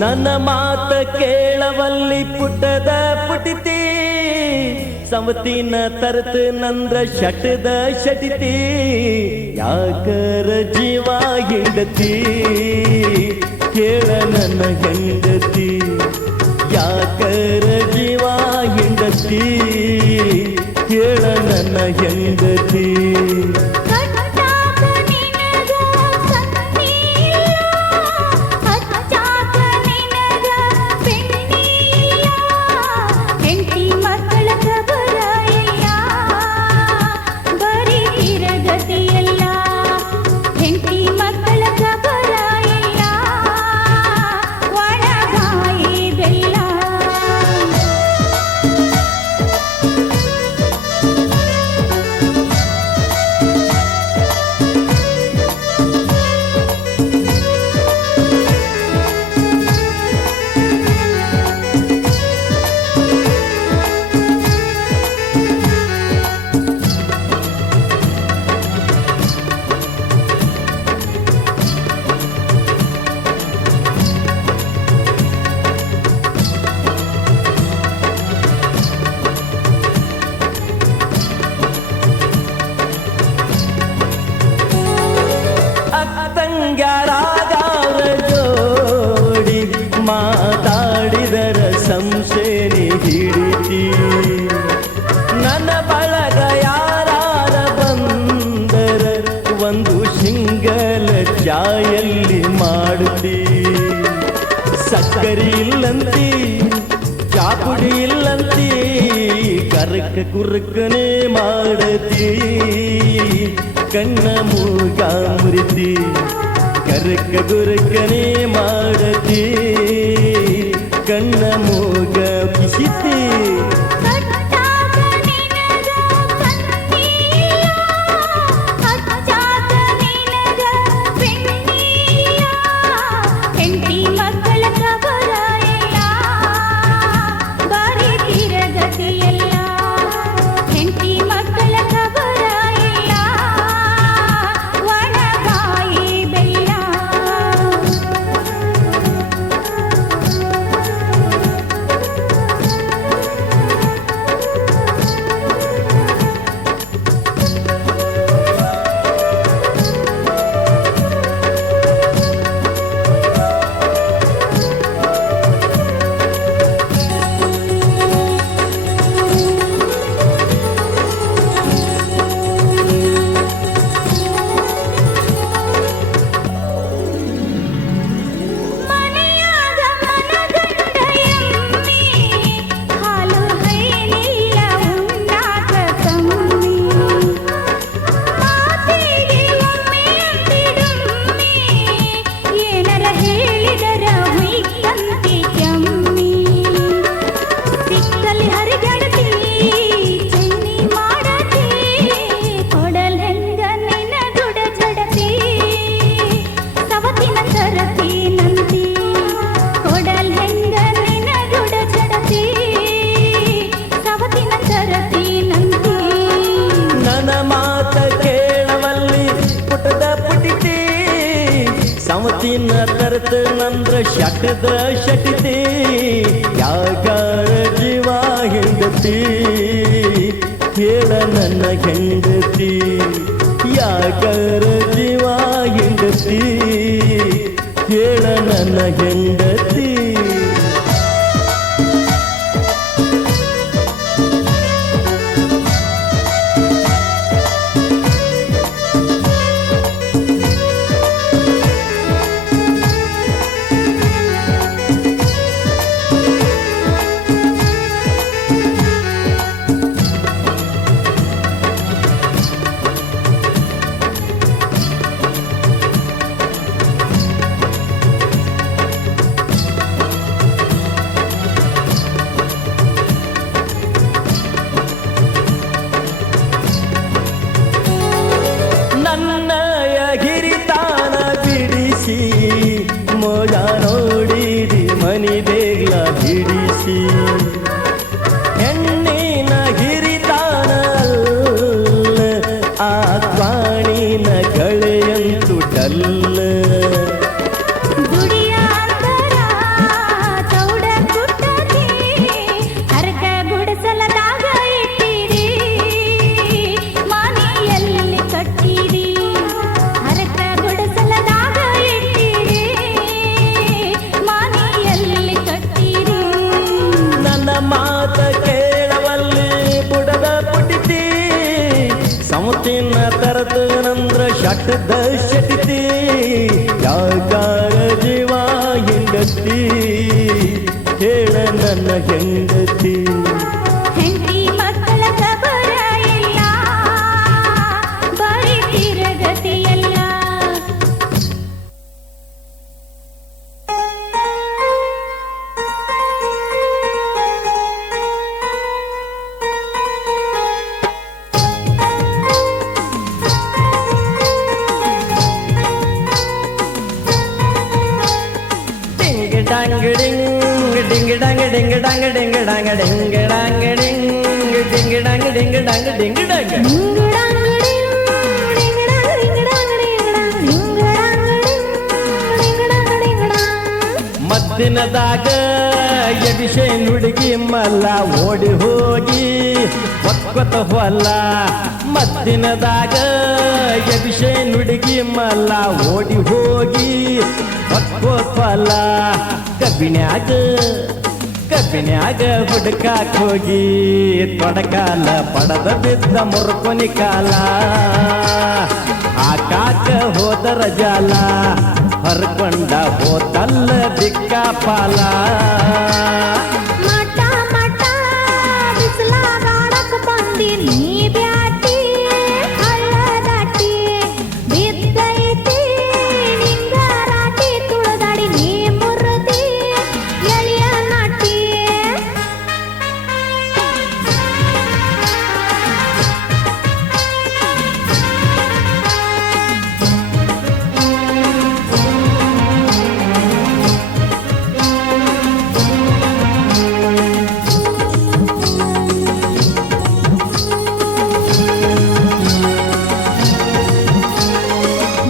ನನ್ನ ಮಾತ ಕೇಳವಲ್ಲಿ ಪುಟ್ಟದ ಪುಟಿತಿ ಸಮತಿನ ತರ್ತ ನಂದ್ರ ಶಟದ ಶಟಿತಿ ಯಾಕರ ಜೀವ ಹಿಂಡತಿ ಕೇಳ ನನ್ನ ಹೆಂಡತಿ ಯಾಕರ ಜೀವ ಹಿಂಡತಿ ಕೇಳ ನನ್ನ ಹೆಂಡತಿ ತಂಗ್ಯಾರಾಗಾರ ಜೋಡಿ ಮಾತಾಡಿದರ ಸಂಶಯನಿ ಹಿಡಿತಿ ನನ್ನ ಬಳಗ ಯಾರಾರ ಬಂದರ ಒಂದು ಸಿಂಗಲ ಚಾಯಲ್ಲಿ ಮಾಡುತ್ತಿ ಸಕ್ಕರೆ ಇಲ್ಲಂತಿ ಚಾಪುಡಿ ಇಲ್ಲಂತಿ ಕರಕ ಕುರ್ಕನೆ ಮಾಡತಿ ಕಣ್ಣ ಮೂಗ ಮುರಿತಿ ಕರಕ ಗುರಕನೆ ಮಾಡತಿ ಕಣ್ಣ ಮೂಗ ಕಿಸಿತಿ ಸಮತಿನ ತರ್ತ ನಂದ್ರ ಶಟದ ಶಟಿತಿ ಯಾಕಾರ ಜೀವ ಹೆಂಡತಿ ಹೇಳ ನನ್ನ ಹೆಂಡತಿ ಯಾಕಾರ ಜೀವ ಹೆಂಡತಿ ಹೇಳ ನನ್ನ ಹೆಂಡತಿ ಕಲ್ಲ ದುಡಿಯ ಅಂದರ ಚೌಡ ಕುಟ್ಟತಿ ಹರಕ ಗುಡಿಸಲದಾಗ ಇಟ್ಟಿರಿ ಮನೆಯಲ್ಲಿ ಕಟ್ಟಿರಿ ಹರಕ ಗುಡಿಸಲದಾಗ ಇಟ್ಟಿರಿ ಮನೆಯಲ್ಲಿ ಕಟ್ಟಿರಿ ನನ್ನ ಮಾತ ಕೇಳವಲ್ಲಿ ಬುಡದ ಪುಟಿತಿ ಸಮತಿನ ತರತ ನಂದ್ರ ಶಟದ ಶಟಿತಿ ಯಾಕಾರ ಜೀವ ಹೆಂಗತಿ ಹೇಳ ನನ್ನ ಹೆಂಗತಿ ಹೆಂಡತಿ ಮಕ್ಕಳ ಖಬರ ಇಲ್ಲ ಬರೀ ತಿರಗತಿಯಲ್ಲ ಡಿಂಗ್ ಡಾಂಗ್ ಡಿಂಗ್ ಡಾಂಗ್ ಡಿಂಗ್ ಡಾಂಗ್ ಡಿಂಗ್ ಡಾಂಗ್ ಡಿಂಗ್ ಡಾಂಗ್ ಡಿಂಗ್ ಡಾಂಗ್ ಡಿಂಗ್ ಡಾಂಗ್ ಮದ್ದಿನದಾಗ ಎಬಿಷೆ ನುಡುಗಿ ಮಲ್ಲ ಓಡಿ ಹೋಗಿ ಒಕ್ಕೊತ ಹೊಲ್ಲ ಮದ್ದಿನದಾಗ ಎಬಿಷೆ ನುಡುಗಿ ಮಲ್ಲ ಓಡಿ ಹೋಗಿ ಒಕ್ಕೋತ ಹೊಲ್ಲ ಕಬ್ಬಿನ್ಯಾಗ ಹುಡುಕಾಕ್ ಹೋಗಿ ತೊಡಕಾಲ ಪಡದ ಬಿದ್ದ ಮುರ್ಕೊನಿ ಕಾಲ ಆಕಾಕ ಹೋದರ ಜಾಲ ಹರ್ಕೊಂಡ ಹೋತಲ್ಲ ದಿಕ್ಕಾಪಾಲ ಮಠ ಮಠ ಬಿಸಿಲಾಗಾಡಕ್ ಬಂದಿ ನೀ ಬ್ಯಾಟಿ ಹಳ್ಳ ದಾಟಿ ಬಿದ್ದೈತಿ ನಿಂಗ ರಾಟಿ ತುಳದಾಡಿ ನೀ ಮುರದಿ ಎಳಿಯ ನಾಟಿ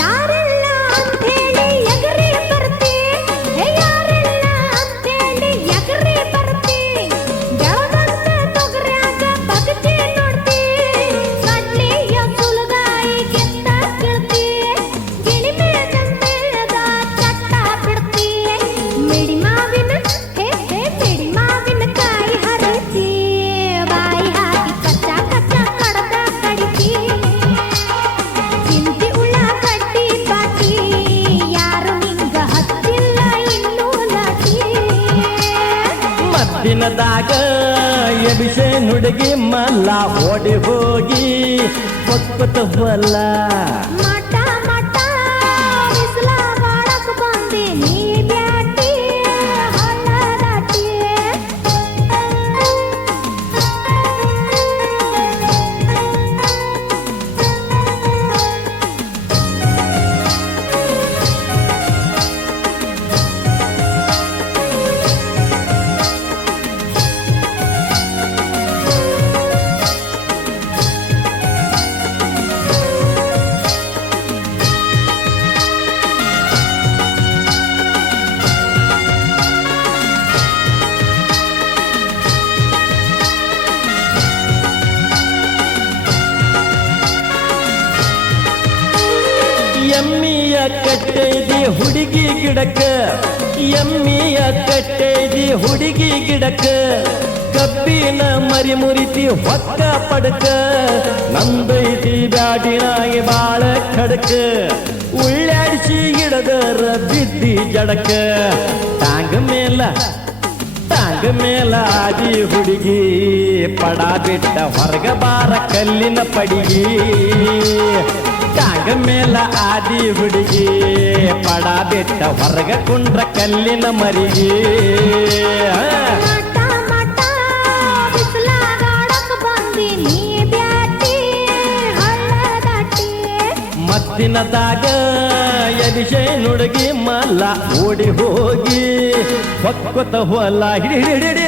ಯಾರೆಲ್ಲ ಅಂತೇಳಿ ಎಗರಿ ಬರ್ತಿ ಯಾರೆಲ್ಲ ಅಂತೇಳಿ ಎಗರಿ ಬರ್ತಿ ಬೆಳದಂತ ತೊಗರ್ಯಾಗ ಬಗಚಿ ನೋಡ್ತಿ ಕಡ್ಲಿಯ ಸುಲಗಾಯಿ ಗೆತ್ತ ಕೇಳ್ತಿ ಗಿಳಿ ಮೇದಂತೆದ ಚಟ್ಟ ಬಿಡ್ತಿ ಮಿಡಿ ಮಾವಿನ ಮಿಡಿ ಮಾವಿನ ಕಾಯಿ ಹರಿತಿ ಬಾಯಿ ಹಾಕಿ ಕಚ್ಚ ಕಚ್ಚ ಕಡದ ಕಡಿತಿ ಚಿಂತಿ ಉಳ್ಳಾಗಡ್ಡಿ ಬಾಟಿ ಯಾರು ನಿಂಗ ಹತ್ತಿಲ್ಲ ಇನ್ನೂ ಲಾಟಿ ಮದ್ದಿನದಾಗ ಎಬಿಷೆ ನುಡುಗಿ ಮಲ್ಲ ಓಡಿ ಹೋಗಿ ಒಕ್ಕೊತ ಹೊಲ್ಲ ಮಠ ಮಠ ಬಿಸಿಲಾಗಾಡಕ್ ಬಂದಿ ನೀ ಬ್ಯಾಟಿ ಹಳ್ಳ ದಾಟಿ ಎಮ್ಮಿಯ ಕಟ್ಟೈದಿ ಹುಡುಗಿ ಗಿಡಕ್ಕ ಎಮ್ಮಿಯ ಕಟ್ಟೈದಿ ಹುಡುಗಿ ಗಿಡಕ್ಕ ಕಬ್ಬಿನ ಮರಿ ಮುರಿತಿ ಹೊಕ್ಕ ಪಡಕ ನಂದೈತಿ ಬ್ಯಾಟಿನಾಗಿ ಬಾಳ ಖಡಕ ಉಳ್ಳಾಡಿಸಿ ಗಿಡದರ ಬಿದ್ದಿ ಜಡಕ ಟಾಂಗ ಮೇಲ ಆದಿ ಹುಡುಗಿ ಪಡ ಬಿಟ್ಟ ಹೊರಗ ಬಾರ ಕಲ್ಲಿನ ಪಡಿಗಿ ಟಾಂಗ ಮೇಲ ಆದಿ ಹುಡುಗಿ ಪಡ ಬಿಟ್ಟ ಹೊರಗ ಕುಂಡ್ರ ಕಲ್ಲಿನ ಮರಿಗಿ ಮಠ ಮಠ ಬಿಸಿಲಾಗಾಡಕ್ ಬಂದಿ ನೀ ಬ್ಯಾಟಿ ಹಳ್ಳ ದಾಟಿ ಮದ್ದಿನದಾಗ ಎದಿಶೆ ನುಡುಗಿ ಮಲ್ಲ ಓಡಿ ಹೋಗಿ ಹೊಕ್ಕೊತ ಹೊಲ ಹಿಡಿ ಹಿಡಿ ಹಿಡಿ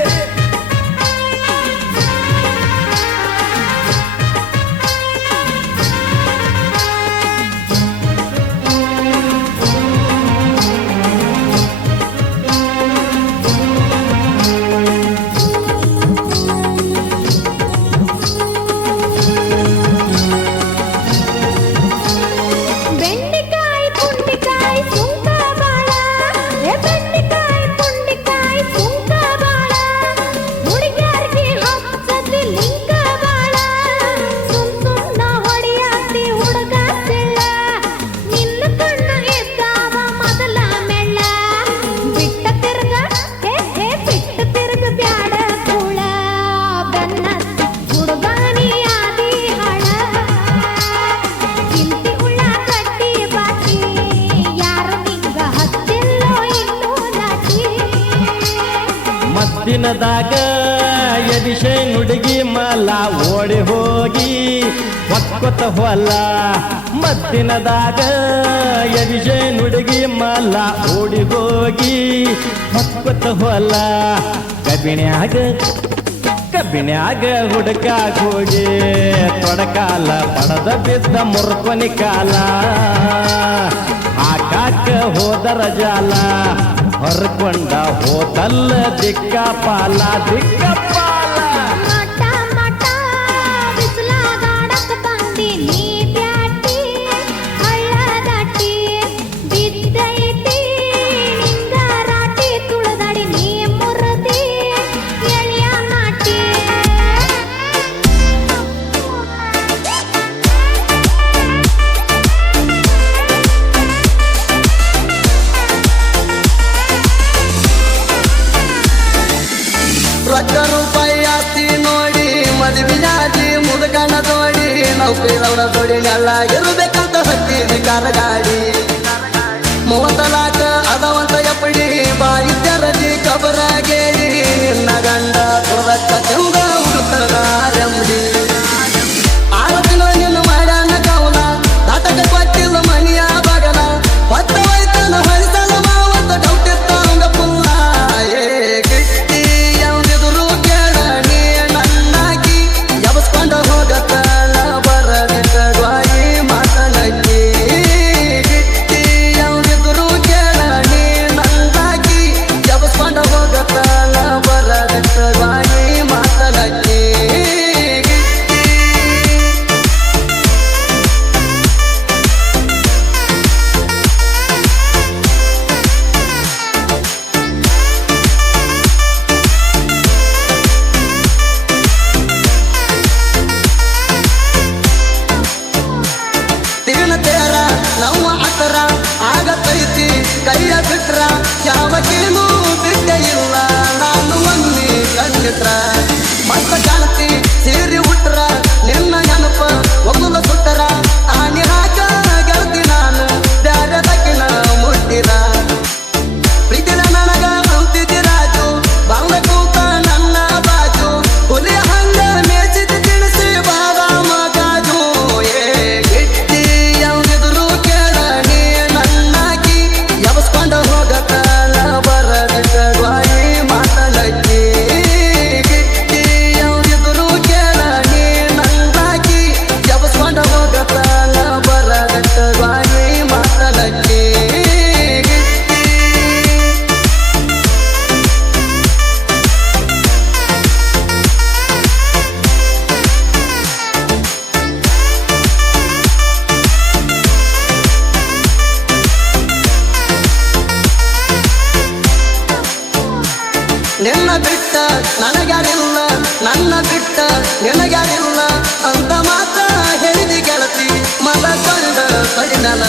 ಮದ್ದಿನದಾಗ ಎದಿಶೆ ನುಡುಗಿ ಮಲ ಓಡಿ ಹೋಗಿ ಹೊಕ್ಕೊತ ಹೊಲ ಮದ್ದಿನದಾಗ ಎದಿಶೆ ನುಡುಗಿ ಮಲ ಓಡಿ ಹೋಗಿ ಹೊಕ್ಕೊತ ಹೊಲ ಕಬ್ಬಿಣ್ಯಾಗ ಹುಡುಕಾಗ ಹೋಗಿ ತೊಡಕಾಲ ಪಡದ ಬಿದ್ದ ಮುರ್ಕೊನಿ ಕಾಲ ಆಕಾಕ ಹೋದರ ಜಾಲ ಹೊರ್ಕೊಂಡ ಹೋತಲ್ಲ ದಿಕ್ಕಪಾಲ ಮಟ ಮಟ ಬಿಸಿಲಾಗಾಡಕ ಬಂದಿ ನೀ ಬ್ಯಾಟಿ ಹಳ್ಳ ದಾಟಿ ಬಿದ್ದೈತಿ ನಿಂಗ ರಾಟಿ ತುಳದಾಡಿ ನೀ ಮುರದಿ ಎಳಿಯ ನಾಟಿ ರೊಕ್ಕ ರೂಪಾಯಿ ಆಸ್ತಿ ನೋಡಿ ಮದುವಿನಾದಿ ಮುದುಕನ ತೋಡಿ ನೌಕರಿದವರ ತೋಡಿ ನೆಲ್ಲ ಇರಬೇಕಂತ ಹತ್ತೀನಿ ಕಾರಗಾಡಿ 30 ಲಾಖ ಅದವಂತ ಎಪ್ಪಡಿ ಬಾಯಿ ತೆರದಿ ಕಬರಾಗೇರಿ ನಿನ್ನ ಗಂಡ ತುರಕ್ಕ ಚಂದ ಹುಡುಕದಾರಂಬಿ ಆವತ್ತಿನ ನಿನ್ನ ಮಾಡ್ಯಾನ ಕವನ ದಾಟಕ ಕೊಟ್ಟಿಲ್ಲ ಮನಿಯ ಬಗಲ ಹೊತ್ತ ವೈತನ ಹೊಳಿಸಲ ಮಾವತ್ತ ಡೌಟಿತ್ತಂಗ ಪುಲ್ಲ ಏ ಗಿಟ್ಟಿ ಯಾವ್ದಿದ್ರು ಕೇಳ ನೀ ನನ್ನಾಗಿ ಎಬಸ್ಕೊಂಡ ಹೋಗತ್ತಳ ಬರದಿಟ್ಟ ಡ್ವಾಯಿ ಮಾತನಕ್ಕಿ ಗಿಟ್ಟಿ ಯಾವ್ದಿದ್ರು ಕೇಳ ನೀ ನನ್ನಾಗಿ ಎಬಸ್ಕೊಂಡ ಹೋಗತ್ತಳ ಬರದಿಟ್ಟ ಡ್ವಾಯಿ ಮಾತನಕ್ಕಿ ತಿಗನ ತೇರ ನಮ್ಮ ಅತರ ಆಗತೈತಿ ಕೈಯ ಬಿಟ್ರ ಯಾವ ಕಿಳಿಮೂ ಬಿಟ್ಟ ಇಲ್ಲ ನಾನು ಒಮ್ಮೆ ಕಂಡಿಟ್ರ ಮತ್ತ ಕಾಣತಿ ಸೀರಿ ಉಟ್ರ ನಿನ್ನ ನೆನಪ ಒಗುಲ ಸುಟ್ಟರ ಆನಿ ಹಾಕ ಗೆಳತಿ ನಾನು ಬ್ಯಾರೆ ತಕ್ಕಿನ ಮುಟ್ಟಿರ ಪ್ರೀತಿನ ನನಗ ಅಂತಿದ್ದಿ ರಾಜು ಬಂದ ಕೂತ ನನ್ನ ಬಾಜು ಹುಲಿ ಹಂಗ ಮೇಚಿದ ತಿಣಿಸಿ ಬಾದಾಮ ಕಾಜು ಏ ಗಿಟ್ಟಿ ಯಾವ್ದಿದ್ರು ಕೇಳ ನೀ ನನ್ನಾಗಿ ಎಬಸ್ಕೊಂಡ ಹೋಗತ್ತಳ ಬರದಿಟ್ಟ ಡ್ವಾಯಿ ಮಾತನಕ್ಕಿ ಗಿಟ್ಟಿ ಯಾವ್ದಿದ್ರು ಕೇಳ ನೀ ನನ್ನಾಗಿ ಎಬಸ್ಕೊಂಡ ಹೋಗತ್ತಳ ಬರದಿಟ್ಟ ಡ್ವಾಯಿ ಮಾತನಕ್ಕಿ ಗಿಟ್ಟಿ ನಿನ್ನ ಬಿಟ್ಟ ನನಗ್ಯಾರಿಲ್ಲ ನನ್ನ ಬಿಟ್ಟ ನಿನಗ್ಯಾರಿಲ್ಲ ಅಂತ ಮಾತ ಹೇಳಿದಿ ಗೆಳತಿ ಮಲ ಕಂಡ ಕಡಿನಲ